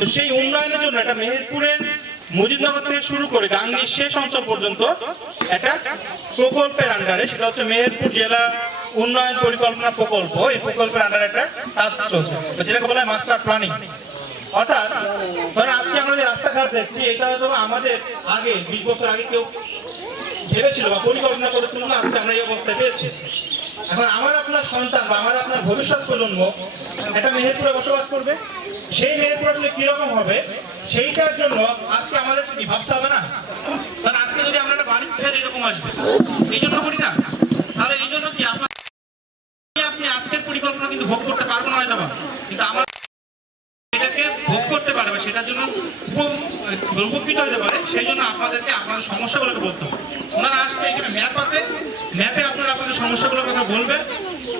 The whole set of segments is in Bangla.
তো সেই উন্নয়নের জন্য একটা মেহেরপুরের মুজিবনগর থেকে শুরু করে গাঙ্গীর শেষ অঞ্চল পর্যন্ত একটা প্রকল্পের আন্ডারে, সেটা হচ্ছে মেহেরপুর জেলা উন্নয়ন পরিকল্পনা প্রকল্প। এই প্রকল্পের আন্ডারে একটা কাজ চলছে, যেটাকে বলা হয় মাস্টার প্ল্যানিং। অর্থাৎ ধরেন আজকে আমরা যে রাস্তাঘাট দেখছি, এটা হয়তো আমাদের আগে 20 বছর আগে কেউ ভেবেছিল বা পরিকল্পনা করেছিল না, আজকে আমরা এই অবস্থায় পেয়েছি। এখন আমার আপনার সন্তান বা আমার আপনার ভবিষ্যৎ প্রজন্ম একটা মেহেরপুরে বসবাস করবে, সেই মেহেরপুর আসলে কিরকম হবে সেইটার জন্য আজকে আমাদের কি ভাবতে হবে না? কারণ আজকে যদি আমরা একটা বাড়ি ফেলে এরকম আসবে, এই জন্য করি না, তাহলে এই জন্য কি আপনি আজকের পরিকল্পনা কিন্তু ভোগ করতে পারবো না হয়তো, কিন্তু আমার এটাকে ভোগ করতে পারবে, সেটার জন্য উপকৃত হতে পারে। সেই জন্য আপনাদেরকে আপনাদের সমস্যাগুলোকে বলতে হবে। ওনারা আসছে, এখানে ম্যাপ আছে, ম্যাপে আপনারা আপনাদের সমস্যাগুলোর কথা বলবেন,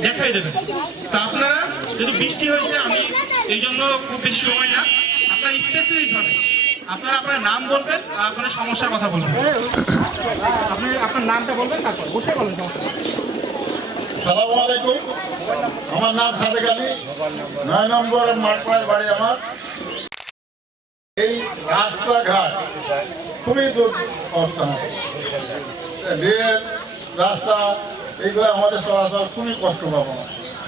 দেখাই দেবেন। তা আপনারা যদি বৃষ্টি হয়েছে, আমি এই জন্য খুব বেশি সময় না, আপনারা স্পেসিফিক ভাবে আপনারা আপনার নাম বলবেন আর আপনাদের সমস্যার কথা বলবেন। আপনি আপনার নামটা বলবেন, তারপর বসে বলেন সমস্যা। সালামু আলাইকুম, আমার নাম সাদেক আলী, 9 নম্বর মাঠপাড়ার বাড়ি আমার। এই রাস্তাঘাট খুবই দুরবস্থা, রেল রাস্তা এইগুলো আমাদের চলাচল খুবই কষ্ট পাবো,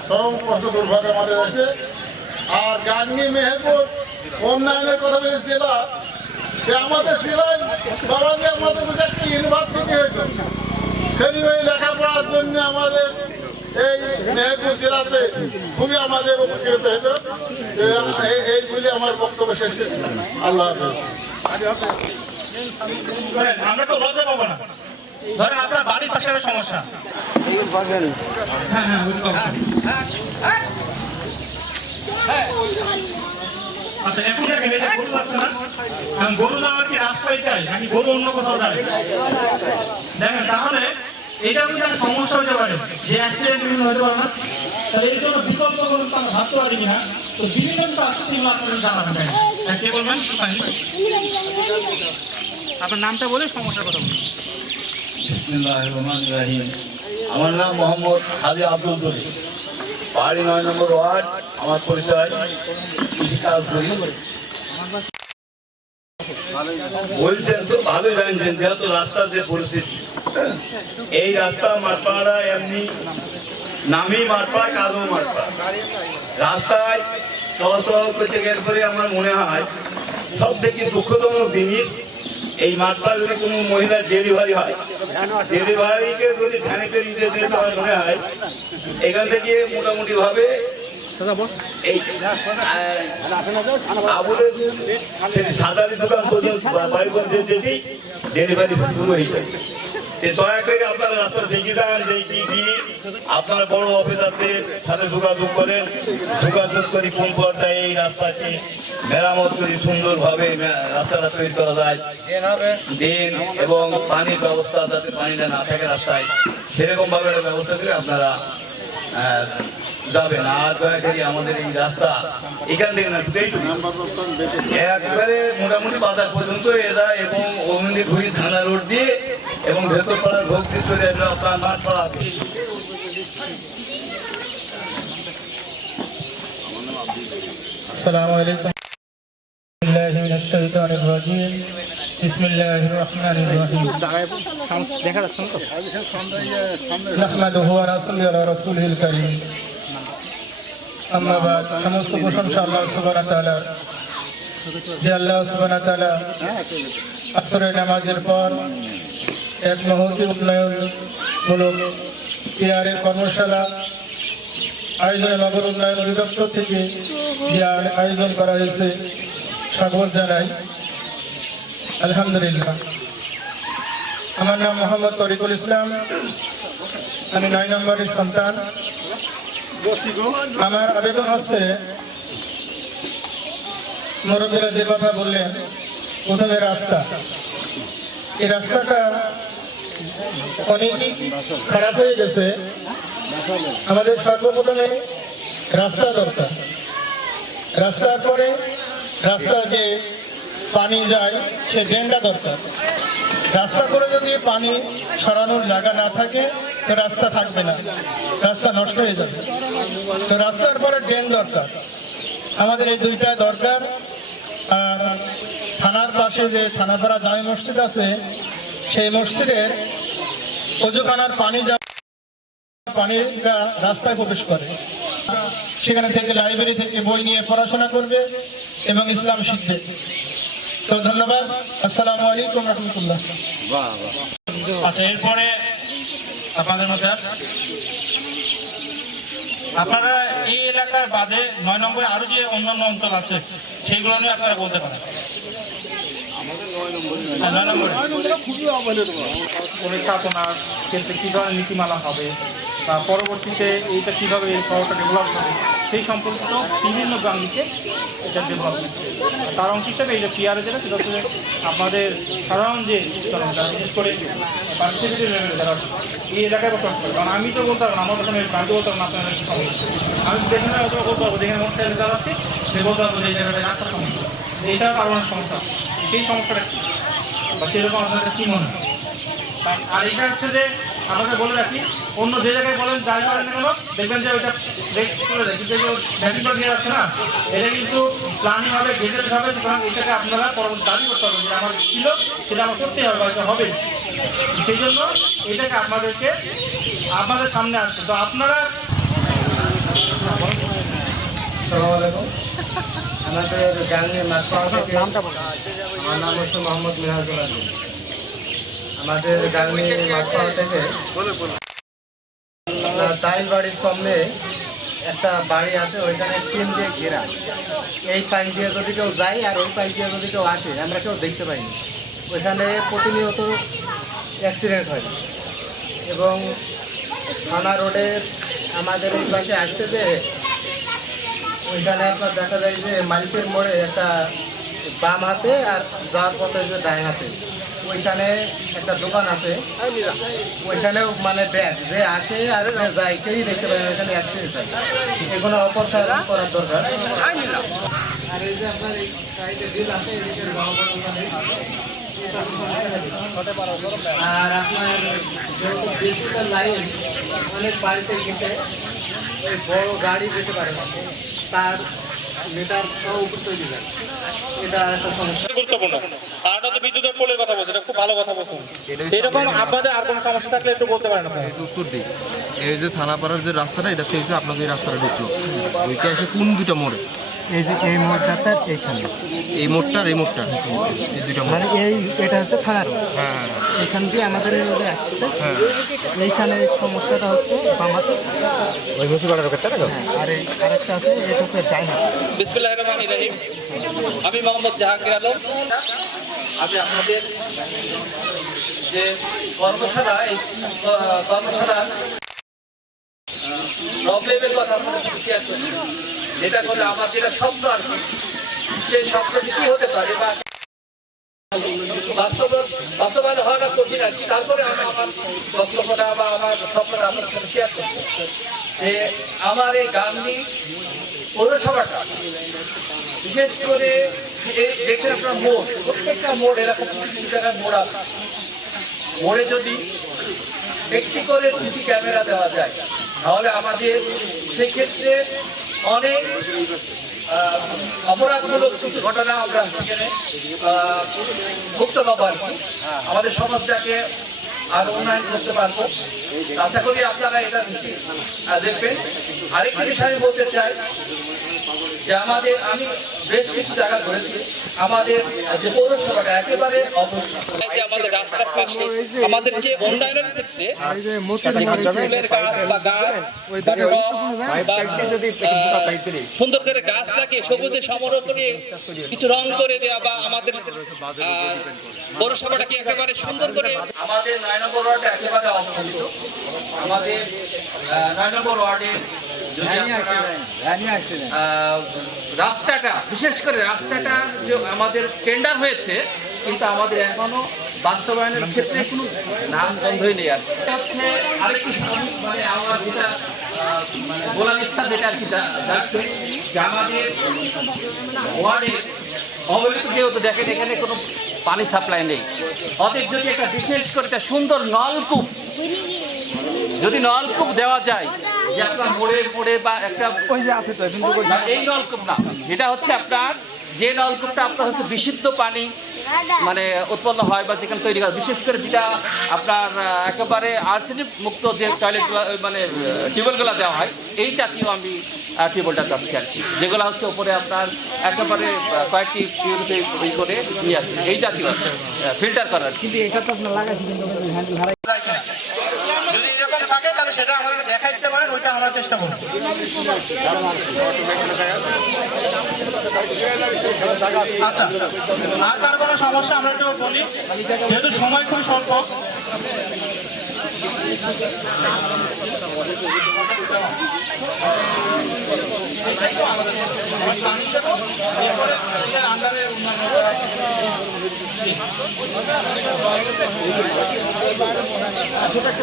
চরম কষ্ট দুর্ভাগ্য আমাদের আছে। আর গাঙ্গী মেহেরপুর উন্নয়নের কথা বলেছিল যে আমাদের ছিলেন বাবা, যে আমাদের একটা ইউনিভার্সিটি হইত, সেই লেখাপড়ার জন্য আমাদের এই মেহেরপুর জেলাতে খুবই আমাদের উপকৃত হইত। এইগুলি আমার বক্তব্য শেষ করছি। আল্লাহ হাফেজ। আমরা তো লজ্জা পাবো না, ধরেন আপনার বাড়ির পাশে একটা সমস্যা। আচ্ছা, এখন দেখেন এই যে গরু যাচ্ছে না, গরু যাওয়ার কি রাস্তায় চাই নাকি গরু অন্য কোথাও যাবে? দেখেন, তাহলে এটা কিন্তু একটা সমস্যা হতে পারে, যে অ্যাক্সিডেন্ট বিভিন্ন হতে পারে না। তাহলে এই জন্য বিকল্প করুন তো আমরা ভাবতে পারি কিনা, তো বিভিন্ন কিন্তু আসছে, সেগুলো আপনাদের জানাবেন। কে বলবেন? আপনার নামটা বলে সমস্যার কথা বলুন। বিসমিল্লাহির রহমানির রহিম। আমার নাম মোহাম্মদ হাজি আব্দুল জলিল, বাড়ি 9 নম্বর ওয়ার্ড। আমার পরিচয় কৃষিকাজ করি। বলছেন তো ভালোই জানছেন, যেহেতু রাস্তার যে পরিস্থিতি, এই রাস্তা মাঠপাড়া এমনি নামি মাঠপাড়া, কাদও মাঠপাড়া। রাস্তায় চলাচল করতে গেলে পরে আমার মনে হয় সব থেকে দুঃখজনক জিনিস, এই মাঠপাড়া যদি কোনো মহিলার ডেলিভারি হয়, ডেলিভারিকে যদি ভ্যানে করে নিতে যেতে হয়, মনে হয় এখান থেকে মোটামুটি ভাবে এই আবুলের সাদারি দোকান পর্যন্ত বাড়িগঞ্জের যদি ডেলিভারি শুরু হয়ে যায়। দয়া করে আপনারা রাস্তা দেখে দেন, দেখি আপনারা বড় অফিসারদের সাথে যোগাযোগ করেন, যোগাযোগ করে কোন পর্যায়ে এই রাস্তাকে মেরামত করে সুন্দরভাবে রাস্তাটা তৈরি করা যায়, ড্রেন এবং পানির ব্যবস্থা যাতে পানিটা না থাকে রাস্তায়, সেরকম ভাবে একটা ব্যবস্থা করে আপনারা যাবেন। আর দয়া করে আমাদের এই রাস্তা এখান থেকে না একবারে মোটামুটি বাজার পর্যন্ত এরা, এবং অমনি ঘুরি থানা রোড দিয়ে এবং ভেতর পাড়ার ভক্তি চলে আসবে আপনার মাঠ পাড়া। আসসালামু আলাইকুম, মিনাশ শাইতানির রাজিম, বিসমিল্লাহির রহমানির রহিম। দেখা যাচ্ছে তো, নাহমাদুহু ওয়া নুসাল্লি আলা রাসূলিল কারীম। আম্মা বাদ, সমস্ত প্রশংসা আল্লাহ সুবহানাহু ওয়া তাআলা, যে আল্লাহ সুবহানাহু ওয়া তাআলা আসরের নামাজের পর এক মহতি উন্নয়নমূলক কেয়ারের কর্মশালা আয়োজনে নগর উন্নয়ন অধিদপ্তর থেকে যে আয়োজন করা হয়েছে, স্বাগত জানাই। আলহামদুলিল্লাহ। আমার নাম মোহাম্মদ তরিকুল ইসলাম, আমি 9 নম্বরের সন্তান। আমার আবেদন হচ্ছে, মুরব্বীরা যে কথা বললেন, প্রথমে রাস্তা, এই রাস্তাটা অনেকই খারাপ হয়ে গেছে। আমাদের সর্বপ্রথমে রাস্তা দরকার, রাস্তার পরে রাস্তার যে পানি যায় সে ড্রেনটা দরকার। রাস্তা করে যদি পানি সরানোর জায়গা না থাকে তো রাস্তা থাকবে না, রাস্তা নষ্ট হয়ে যাবে। তো রাস্তার পরে ড্রেন দরকার, আমাদের এই দুইটা দরকার। পাশে যে থানাপাড়া জামে মসজিদ আছে, সেই মসজিদের অজুখানার পানিটা রাস্তায় প্রবেশ করে। সেখানে থেকে লাইব্রেরি থেকে বই নিয়ে পড়াশোনা করবে এবং ইসলাম শিখবে। তো ধন্যবাদ। আসসালামু আলাইকুম রহমতুল্লাহ। আচ্ছা, এরপরে আপনাদের মধ্যে আপনারা এই এলাকার বাদে 9 নম্বরে আরো যে অন্যান্য অঞ্চল আছে সেইগুলো নিয়ে আপনারা বলতে পারেন। 9 নম্বরে পরিকল্পনার ক্ষেত্রে কী ধরনের নীতিমালা হবে বা পরবর্তীতে এইটা কীভাবে এই শহরটা ডেভেলপ হবে সেই সম্পর্কিত বিভিন্ন গাঙ্গিকে এটা ডেভেলপমেন্ট। তার অংশ হিসেবে এই যে পিআরএ যেটা সেটা হচ্ছে আপনাদের সাধারণ যে যারা বিশেষ করে পার্সিভিটি লেভেলে যারা এই এলাকায় বসবাস করে, কারণ আমি তো বলতে পারবো না, আমার ওখানে আমি তো বলতে পারবো না আপনাদের কি সমস্যা। আমি যেখানে অত বলতে পারবো, যেখানে মোটর সাইকেল চালাচ্ছি সে বলতে পারবো যে এই জায়গাটায় রাস্তার সমস্যা, এইটা পারমানেন্ট সমস্যা, সেই সমস্যাটা কী বা সেরকম আপনাদের কী মনে হয়। আর এটা হচ্ছে যে আপনাকে বলে রাখি, অন্য যে জায়গায় বলেন যাই করেন না কেন দেখবেন যে ওইটা চলে যায়, কিন্তু ব্যাটিং করে নিয়ে যাচ্ছে না, এটা কিন্তু প্ল্যানিং হবে, গেজেট হবে। সুতরাং এটাকে আপনারা পরবর্তী দাবি করতে হবে যে আমার ছিল সেটা আমার করতেই হবে বা এটা হবে। সেই জন্য এটাকে আপনাদের সামনে আসছে। তো আপনারা আসসালামু আলাইকুম। আমাদের গাঙ্গি মাঠপাড়া থেকে আমার নাম হচ্ছে মোহাম্মদ মিরাজুল আলম। আমাদের গাঙ্গি মাঠপাড়া থেকে তাইল বাড়ির সামনে একটা বাড়ি আছে, ওইখানে টিন দিয়ে ঘেরা। এই পাশ দিয়ে যদি কেউ যায় আর ওই পাশ দিয়ে যদি কেউ আসে, আমরা কেউ দেখতে পাইনি। ওইখানে প্রতিনিয়ত অ্যাক্সিডেন্ট হয় এবং থানা রোডের আমাদের এই পাশে আসতে যে ওইখানে আপনার দেখা যায় যে মালিকের মোড়ে একটা বাম হাতে আর যাওয়ার পথে যে ডান হাতে ওইখানে একটা দোকান আছে, ওইখানেও মানে ব্যাগ যে আসে আর যে যায় কেউই দেখতে পায় না, ওইখানে অ্যাক্সিডেন্ট হয়। এগুলো অপসারণ করার দরকার। আর এই যে আপনার এই সাইডে বিল আছে, এদিকের আর আপনার যেহেতু বিদ্যুতের লাইন অনেক বাড়িতে গেছে, ওই বড় গাড়ি যেতে পারে না, তার মিটার সহ উপর চলে যায়। এটা একটা সমস্যা। গুরুত্বপূর্ণ। আর হচ্ছে বিদ্যুতের পোলের কথা বলছে, এটা খুব ভালো কথা বলছেন। এরকম আপনাদের আর কোনো সমস্যা থাকলে একটু বলতে পারেন আপনারা। উত্তর দিই, এই যে থানাপাড়ার যে রাস্তাটা, এটা থেকে আপনাদের এই রাস্তাটা ঢুকলো, ওইটা এসে কোন দুইটা মোড়ে? এই যে এই মোড়টাতে এইখানে, এই মোড়টা আর এই মোড়টা, এই দুইটা মোড়। মানে এটা হচ্ছে থানার রোড। হ্যাঁ, এইখান দিয়ে আমাদের এই রোডে আসছে। এইখানে সমস্যাটা হচ্ছে বামাতে ওই মুসিবাড়ার ব্যাপারটা না, আর এই আরেকটা আছে এইটুকু যায় না। বিসমিল্লাহির রহমানির রহিম। আমি মোহাম্মদ জাহাঙ্গীর আলম। আমি আপনাদের যে কর্মশালা, এই কর্মশালার প্রবলেমের কথা আপনাদের সাথে শেয়ার করছি, যেটা করে আমার যেটা স্বপ্ন আর কি, সেই স্বপ্নটি কী হতে পারে বা বাস্তবায়ন হওয়াটা কঠিন আর কি। তারপরে আমি আমার বক্তব্যটা বা আমার স্বপ্নটা আপনার সাথে শেয়ার করছি যে আমার এই গাঙ্গি পৌরসভাটা বিশেষ করে দেখছেন আপনার মোড়, প্রত্যেকটা মোড় এরকম কিছু জায়গায় মোড় আছে। মোড়ে যদি একটি করে সিসি ক্যামেরা দেওয়া যায় তাহলে আমাদের সেক্ষেত্রে অনেক অপরাধমূলক কিছু ঘটনা আমরা সেখানে মুক্ত পাবো আর কি। আমাদের সমাজটাকে আরো উন্নয়ন করতে পারবো। আশা করি আপনারা এটা বেশি দেখবেন। আরেকটি বিষয় আমি বলতে চাই যে আমাদের, আমি বেশ কিছু জায়গা ঘুরেছি, আমাদের যে পৌরসভাটা একেবারে যে আমাদের রাস্তার পাশে আমাদের যে উন্নয়নের ক্ষেত্রে ফুলের গাছ বা গাছ সুন্দর করে গাছ লাগিয়ে সবুজে সমারোহ করে কিছু রং করে দেওয়া বা আমাদের পৌরসভাটাকে একেবারে সুন্দর করে, আমাদের 9 নম্বর ওয়ার্ড একেবারে অবহেলিত। আমাদের 9 নম্বর ওয়ার্ডের রাস্তাটা, বিশেষ করে রাস্তাটা যে আমাদের টেন্ডার হয়েছে কিন্তু আমাদের এখনো বাস্তবায়নের ক্ষেত্রে কোনো নাম বন্ধই নেই। আর হচ্ছে আরেকটি মানে আমার যেটা বলার ইচ্ছা, যেটা আর কি যাচ্ছে যে আমাদের ওয়ার্ডে অবহেলিত যেহেতু দেখেন এখানে কোনো পানি সাপ্লাই নেই, অতএব যদি একটা বিশেষ করে একটা সুন্দর নলকূপ দেওয়া যায়, যে আপনার মোড়ে বা একটা ওই যে আছে তো, এই নলকূপ না, এটা হচ্ছে আপনার যে নলকূপটা আপনার হচ্ছে বিশুদ্ধ পানি মানে উৎপন্ন হয় বা যেখানে তৈরি হয়, বিশেষ করে যেটা আপনার একেবারে আর্সেনিক মুক্ত যে টয়লেট মানে টিউবওয়েলগুলো দেওয়া হয়, এই জাতীয় আমি টিউবওয়েলটা চাচ্ছি আর কি, যেগুলো হচ্ছে উপরে আপনার একেবারে কয়েকটি পিউরিফাই করে নিয়ে আসবে, এই জাতীয় ফিল্টার করার। কিন্তু এটা তো আপনার লাগাইছি কিন্তু যদি এরকম থাকে তাহলে সেটা আমাদেরকে দেখাই দিতে পারেন, ওইটা আমরা চেষ্টা করব। আচ্ছা, আর কার কোনো সমস্যা আমরা একটু বলি, যেহেতু সময় খুব স্বল্প।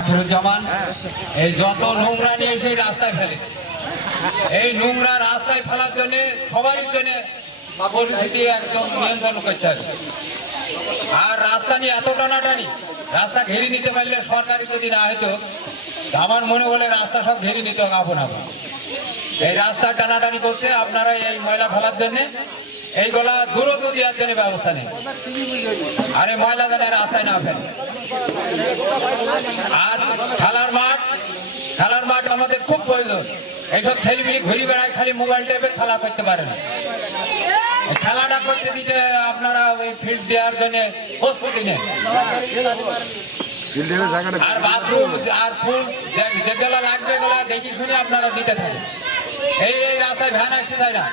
ফিরুজ্জামান এই যত নোংরা নিয়ে সেই রাস্তায় ফেলে, এই নোংরা রাস্তায় ফেলার জন্য সবারই জন্য পরিস্থিতি একদম নিয়ন্ত্রণ করতে হবে। আর রাস্তা নিয়ে এত টানাটানি, রাস্তা ঘেরে নিতে পারলে সরকারি যদি না হতো, আমার মনে হলে রাস্তা সব ঘেরে নিতে আপন আপন। এই রাস্তা টানাটানি করতে আপনারা এই ময়লা ফেলার জন্য এইগুলা দূরত্ব দেওয়ার জন্য ব্যবস্থা নেই, আর এই ময়লা যেন রাস্তায় না ফেলে। আর খেলার মাঠ আমাদের খুব প্রয়োজন। এইসব ছেলেমেয়ে ঘুরে বেড়ায়, খালি মোবাইল টেপে খেলা করতে পারে না। খেলাটা করতে দিতে আপনারা ওই ফিল্ড দেওয়ার জন্য প্রস্তুতি নেন। আর বাথরুম আর ফুল যেগুলো লাগবে এগুলো দেখি শুনে আপনারা দিতে থাকেন। এই রাস্তায় ভ্যান আসতে চায় না,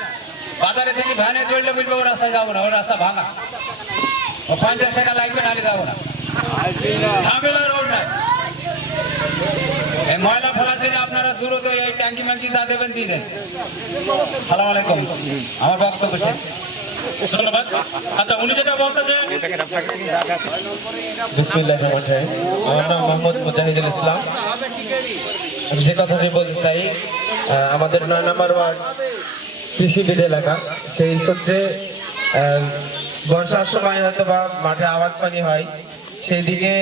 বাজারে থেকে ভ্যানে চললে বলবে ও রাস্তায় যাবো না, ও রাস্তা ভাঙা, ও 50 টাকা লাগবে, নাহলে যাবো না। ঝামেলা রোড নাই। এই ময়লা ফেলার জন্য আপনারা দ্রুত এই ট্যাঙ্কি ম্যাঙ্কি যা দেবেন দিয়ে দেন। আসসালামু আলাইকুম, আমার বক্তব্য শেষ। ধন্যবাদ। আচ্ছা, উনি যেটা বলছে যে বিসমিল্লাহির রহমানির রহিম, আমার নাম মোহাম্মদ মুজাহিদুল ইসলাম। আমি যে কথাটি বলতে চাই, আমাদের 9 নম্বর ওয়ার্ড কৃষিবিদ এলাকা, সেই সূত্রে বর্ষার সময় হয়তো বা মাঠে আবাদ পানি হয়, সেই দিকে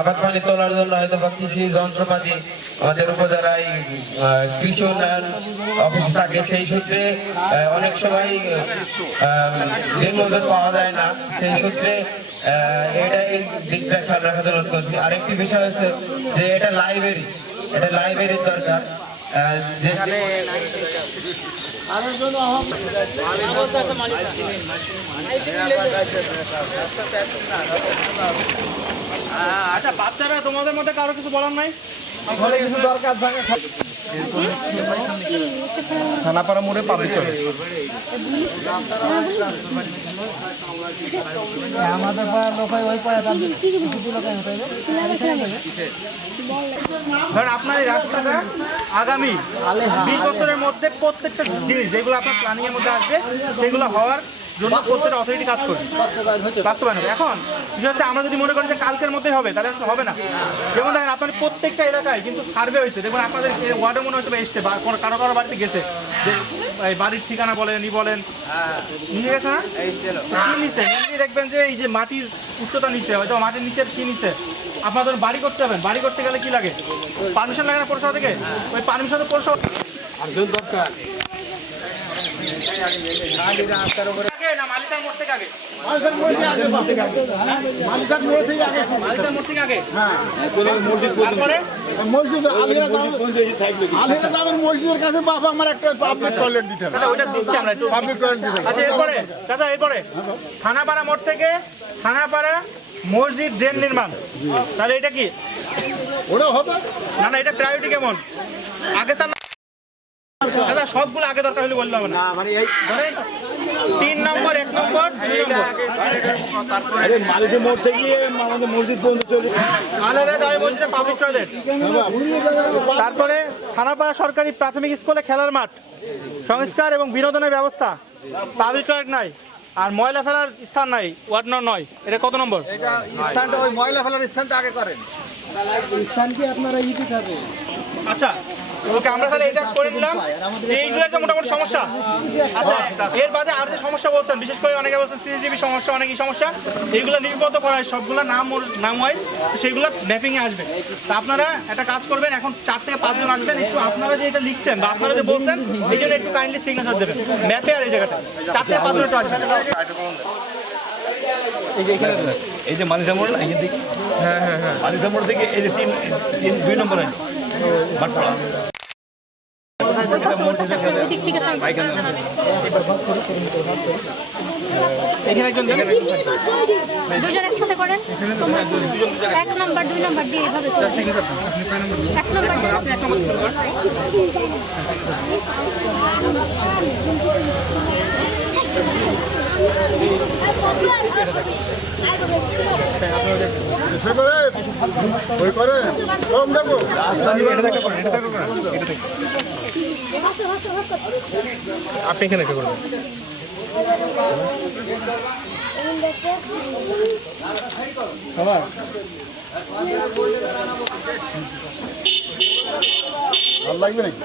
আবাদ পানি তোলার জন্য হয়তো বা কৃষি যন্ত্রপাতি আমাদের উপজেলায় কৃষি উন্নয়ন অফিস থাকে, সেই সূত্রে অনেক সময় দিনমজুর পাওয়া যায় না, সেই সূত্রে এটা এই দিকটা খেয়াল রাখার জন্য করছি। আরেকটি বিষয় হচ্ছে যে এটা লাইব্রেরির দরকার, যেখানে আচ্ছা, বাচ্চারা তোমাদের মধ্যে কারো কিছু বলার নাই? থানাপাড়া মোড়ে পাবলিক টয়লেট। আমাদের লোক ওই কারণ আপনার এই রাস্তাটা আগামী 20 বছরের মধ্যে প্রত্যেকটা জিনিস যেগুলো আপনার প্ল্যানিং এর মধ্যে আসবে সেগুলো হওয়ার জন্য প্রত্যেকটা অথরিটি কাজ করবে, বাস্তবায়ন হবে। এখন বিষয় হচ্ছে আমরা যদি মনে করি যে কালকের মধ্যেই হবে, তাহলে আসলে হবে না। যেমন দেখেন আপনার প্রত্যেকটা এলাকায় কিন্তু সার্ভে হয়েছে, দেখুন আপনাদের ওয়ার্ডে মনে হয়তো এসছে বা কারো কারো বাড়িতে গেছে, যে বাড়ির ঠিকানা বলেন বলেন নিয়ে গেছে না, কি নিচ্ছে এমনি দেখবেন যে এই যে মাটির উচ্চতা নিচ্ছে, হয়তো মাটির নিচের কি নিচ্ছে। আপনাদের বাড়ি করতে হবেন, বাড়ি করতে গেলে কি লাগে, পারমিশন লাগে না পৌরসভা থেকে? ওই পারমিশন তো পৌরসভা দরকার না, মালিকার মোড় থেকে আগে, মসজিদের কাছে বাবা আমার একটা পাবলিক টয়লেট দিতে হবে। ওইটা দিচ্ছি আমরা একটু পাবলিক টয়লেট দিতে হবে। আচ্ছা, এরপরে থানাপাড়া মোড় থেকে থানাপাড়া মসজিদ ড্রেন নির্মাণ, তাহলে এটা কি ওটা হবে না? এটা প্রায়োরিটি কেমন আগে তার দাদা, সবগুলো আগে দরকার হলে বলতে হবে না। 3 নম্বর, 1 নম্বর, 2 নম্বর, মালিকের মোড় থেকে আমাদের মসজিদ পর্যন্ত চলে মসজিদে পাবলিক টয়লেট, তারপরে থানাপাড়া সরকারি প্রাথমিক স্কুলে খেলার মাঠ সংস্কার এবং বিনোদনের ব্যবস্থা, পাবলিক টয়লেট নাই, আর ময়লা ফেলার স্থান নাই, ওয়ার্ড নম্বর 9। এটা কত নম্বর? স্থানটা ওই ময়লা ফেলার স্থানটা আগে করেন। স্থান কি আপনারা ইটি খাবে? আচ্ছা, ওকে, আমরা তাহলে এটা করে নিলাম। এইগুলো একটা মোটামুটি সমস্যা। আচ্ছা, এর বাদে আর যে সমস্যা বলছেন, বিশেষ করে অনেকে বলছেন সিসিটিভি সমস্যা, অনেকই সমস্যা, এইগুলো লিপিবদ্ধ করা হয় সবগুলো নাম ওয়াইজ, সেইগুলো ম্যাপিংয়ে আসবে। তা আপনারা একটা কাজ করবেন, এখন 4 থেকে 5 জন আসবেন, একটু আপনারা যে এটা লিখছেন বা আপনারা যে বলছেন এই জন্য একটু কাইন্ডলি সিগনেচার দেবেন ম্যাপে। আর এই জায়গাটা 4 থেকে 5 জন একটু আসবেন। এই যে মালিকা মোড় না, এখান থেকে মালিকা মোড় থেকে এই যে 2 নম্বর লাইন মাঠপাড়া। এখানে একজন যাবেন। দুজন একসাথে করেন। 1 নাম্বার 2 নাম্বার দিয়ে এভাবে করেন। 1 নাম্বার আপনি এক নম্বর শুরু করেন। সে করে ওই করে কম দেখো আপনি এখানে কি করবেন? ভালো লাগবে নাকি?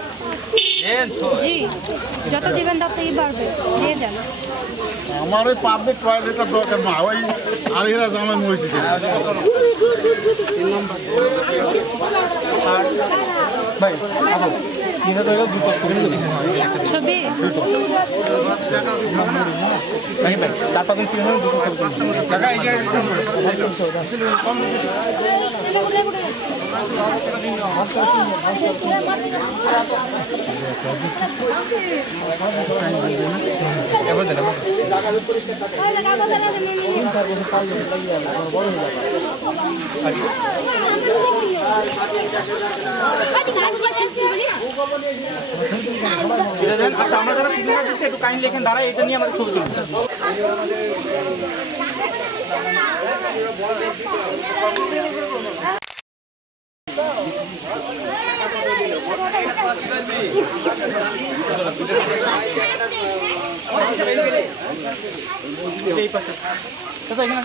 জি, যত দিবেন ততই বাড়বে, দিয়ে দেন। আমার ওই পাবলিক টয়লেটের দরকার না, ওই আলিরা জামাই মসজিদে। ছবি 4-5 জন সিগনেচার দুটো আচ্ছা, আমরা যারা সিগনেচার দিচ্ছি একটু কাইন্ডলি এখানে দাঁড়াই, এটা নিয়ে আমাদের ছবি তুলুন। এই পাশে দাদা, এখানে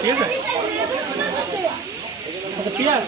ঠিক আছে। আচ্ছা, পিয়ার